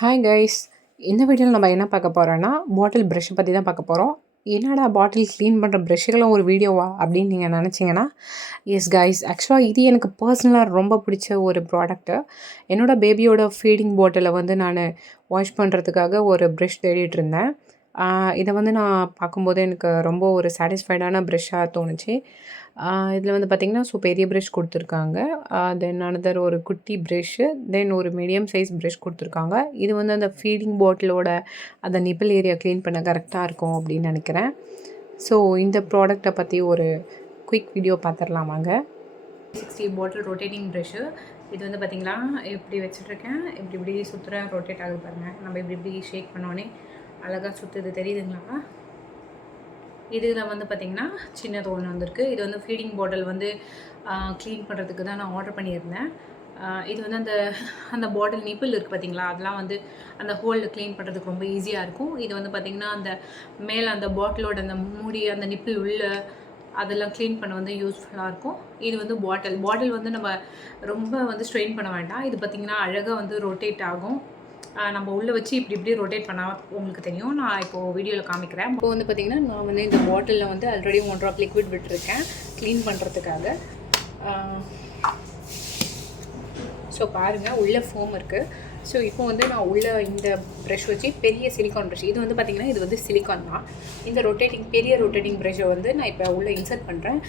Hi guys. இந்த வீடியோவில் நம்ம என்ன பார்க்க போகிறோன்னா பாட்டில் ப்ரஷ்ஷை பற்றி தான் பார்க்க போகிறோம். என்னடா பாட்டில் க்ளீன் பண்ணுற ப்ரஷ்ஷுகளும் ஒரு வீடியோவா அப்படின்னு நீங்கள் நினச்சிங்கன்னா, எஸ் கைஸ், ஆக்சுவலாக இது எனக்கு பர்சனலாக ரொம்ப பிடிச்ச ஒரு ப்ராடக்ட்டு. என்னோடய பேபியோட ஃபீடிங் பாட்டிலை வந்து நான் வாஷ் பண்ணுறதுக்காக ஒரு ப்ரஷ் தேடிட்டு இருந்தேன். இதை வந்து நான் பார்க்கும்போது எனக்கு ரொம்ப ஒரு சாட்டிஸ்ஃபைடான ப்ரஷ்ஷாக தோணுச்சு. இதில் வந்து பார்த்திங்கன்னா, பெரிய ப்ரஷ் கொடுத்துருக்காங்க. தென் அனதர் ஒரு குட்டி ப்ரஷ்ஷு, தென் ஒரு மீடியம் சைஸ் ப்ரஷ் கொடுத்துருக்காங்க. இது வந்து அந்த ஃபீடிங் பாட்டிலோட அந்த நிப்பிள் ஏரியா க்ளீன் பண்ண கரெக்டாக இருக்கும் அப்படின்னு நினைக்கிறேன். ஸோ இந்த ப்ராடக்ட்டை பற்றி ஒரு குயிக் வீடியோ பார்த்துடலாம் வாங்க. 60 பாட்டில் ரொட்டேட்டிங் ப்ரஷ்ஷு. இது வந்து பார்த்திங்களா, இப்படி வச்சுட்ருக்கேன், இப்படி சுற்றுற ரொட்டேட் ஆகுது பாருங்கள். நம்ம இப்படி ஷேக் பண்ணோன்னே அழகாக சுற்றுது, தெரியுதுங்களா? இதில் வந்து பார்த்திங்கன்னா சின்னது ஒன்று வந்திருக்கு. இது வந்து ஃபீடிங் பாட்டில் வந்து க்ளீன் பண்ணுறதுக்கு தான் நான் ஆர்டர் பண்ணியிருந்தேன். இது வந்து அந்த பாட்டில் நிப்பிள் இருக்குது பார்த்திங்களா, அதெல்லாம் வந்து அந்த ஹோலில் க்ளீன் பண்ணுறதுக்கு ரொம்ப ஈஸியாக இருக்கும். இது வந்து பார்த்திங்கன்னா அந்த மேலே அந்த பாட்டிலோட அந்த மூடி, அந்த நிப்பிள் உள்ள அதெல்லாம் க்ளீன் பண்ண வந்து யூஸ்ஃபுல்லாக இருக்கும். இது வந்து பாட்டில் வந்து நம்ம ரொம்ப வந்து ஸ்ட்ரெயின் பண்ண வேண்டாம். இது பார்த்திங்கன்னா அழகாக வந்து ரொட்டேட் ஆகும். நம்ம உள்ளே வச்சு இப்படி ரொட்டேட் பண்ணால் உங்களுக்கு தெரியும். நான் இப்போது வீடியோவில் காமிக்கிறேன். இப்போ வந்து பார்த்திங்கன்னா, நான் வந்து இந்த பாட்டிலில் வந்து ஆல்ரெடி 1 ட்ராப் லிக்விட் விட்டுருக்கேன் க்ளீன் பண்ணுறதுக்காக. ஸோ பாருங்கள், உள்ளே ஃபோம் இருக்குது. ஸோ இப்போ வந்து நான் உள்ளே இந்த ப்ரஷ் வச்சு பெரிய சிலிக்கான் ப்ரஷ், இது வந்து பார்த்திங்கன்னா இது வந்து சிலிக்கான் தான். இந்த பெரிய ரொட்டேட்டிங் ப்ரஷ்ஷை வந்து நான் இப்போ உள்ளே இன்சர்ட் பண்ணுறேன்.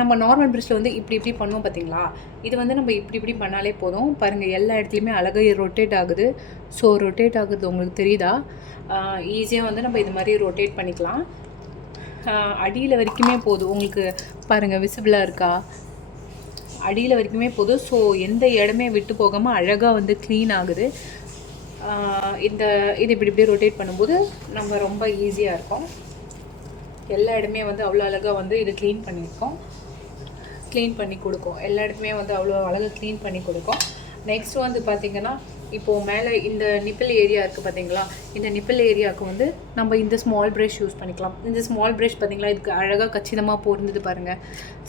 நம்ம நார்மல் ப்ரஷ்ஷில் வந்து இப்படி பண்ணுவோம் பார்த்திங்களா, இது வந்து நம்ம இப்படி பண்ணாலே போதும். பாருங்கள், எல்லா இடத்துலையுமே அழகாக ரொட்டேட் ஆகுது. ஸோ ரொட்டேட் ஆகுது உங்களுக்கு தெரியுதா? ஈஸியாக வந்து நம்ம இது மாதிரி ரொட்டேட் பண்ணிக்கலாம். அடியில் வரைக்குமே போதும் உங்களுக்கு. பாருங்கள், விசிபிளாக இருக்கா? அடியில் வரைக்குமே போதும். ஸோ எந்த இடமே விட்டு போகாமல் அழகாக வந்து க்ளீன் ஆகுது. இது இப்படி ரொட்டேட் பண்ணும்போது நம்ம ரொம்ப ஈஸியாக இருக்கும். எல்லா இடமே வந்து அவ்வளோ அழகாக வந்து இது க்ளீன் பண்ணி கொடுக்கும். எல்லா இடத்துமே வந்து அவ்வளோ அழகாக க்ளீன் பண்ணி கொடுக்கும். நெக்ஸ்ட் வந்து பார்த்திங்கன்னா, இப்போது மேலே இந்த நிப்பிள் ஏரியா இருக்குது பார்த்தீங்களா, இந்த நிப்பிள் ஏரியாவுக்கு வந்து நம்ம இந்த ஸ்மால் ப்ரஷ் யூஸ் பண்ணிக்கலாம். இந்த ஸ்மால் ப்ரஷ் பார்த்திங்களா, இதுக்கு அழகாக கச்சிதமாக பொருந்தது பாருங்கள்.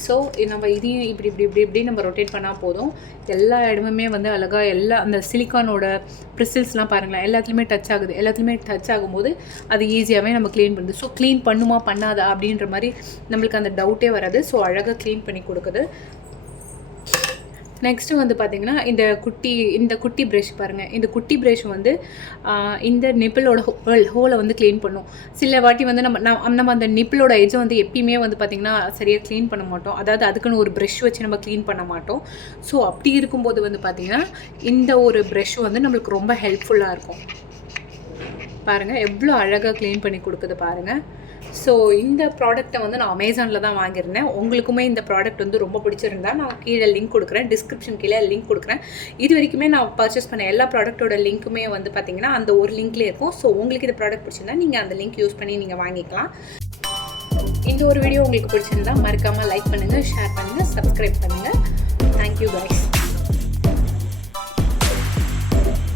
ஸோ நம்ம இதையும் இப்படி நம்ம ரொட்டேட் பண்ணால் போதும். எல்லா இடமுமே வந்து அழகாக அந்த சிலிக்கானோட பிரிசில்ஸ்லாம் பாருங்களேன், எல்லாத்துலேயுமே டச் ஆகுது. எல்லாத்துலேயுமே டச் ஆகும்போது அது ஈஸியாகவே நம்ம க்ளீன் பண்ணுது. ஸோ க்ளீன் பண்ணுமா பண்ணாதா அப்படின்ற மாதிரி நம்மளுக்கு அந்த டவுட்டே வராது. ஸோ அழகாக க்ளீன் பண்ணி கொடுக்குது. நெக்ஸ்ட்டு வந்து பார்த்திங்கன்னா, இந்த குட்டி ப்ரஷ் பாருங்கள். இந்த குட்டி ப்ரஷ் வந்து இந்த நிப்பிளோட ஹோலை வந்து க்ளீன் பண்ணும். சில வாட்டி வந்து நம்ம அந்த நிப்பிளோட எஜ்ஜை வந்து எப்பயுமே வந்து பார்த்திங்கன்னா சரியாக க்ளீன் பண்ண மாட்டோம். அதாவது அதுக்குன்னு ஒரு ப்ரஷ் வச்சு நம்ம க்ளீன் பண்ண மாட்டோம். ஸோ அப்படி இருக்கும்போது வந்து பார்த்திங்கன்னா, இந்த ஒரு ப்ரஷ் வந்து நம்மளுக்கு ரொம்ப ஹெல்ப்ஃபுல்லாக இருக்கும். பாருங்கள், எவ்வளோ அழகாக க்ளீன் பண்ணி கொடுக்குது பாருங்கள். ஸோ இந்த ப்ராடக்ட்டை வந்து நான் அமேசானில் தான் வாங்கியிருந்தேன். உங்களுக்குமே இந்த ப்ராடக்ட் வந்து ரொம்ப பிடிச்சிருந்தா நான் கீழே லிங்க் கொடுக்குறேன், டிஸ்கிரிப்ஷன் கீழே லிங்க் கொடுக்குறேன். இது வரைக்குமே நான் பர்ச்சேஸ் பண்ண எல்லா ப்ராடக்ட்டோட லிங்க்குமே வந்து பார்த்திங்கன்னா அந்த ஒரு லிங்க்லேயே இருக்கும். ஸோ உங்களுக்கு இந்த ப்ராடக்ட் பிடிச்சிருந்தா நீங்கள் அந்த லிங்க் யூஸ் பண்ணி நீங்கள் வாங்கிக்கலாம். இந்த ஒரு வீடியோ உங்களுக்கு பிடிச்சிருந்தா மறக்காமல் லைக் பண்ணுங்கள், ஷேர் பண்ணுங்கள், சப்ஸ்கிரைப் பண்ணுங்கள். Thank you guys.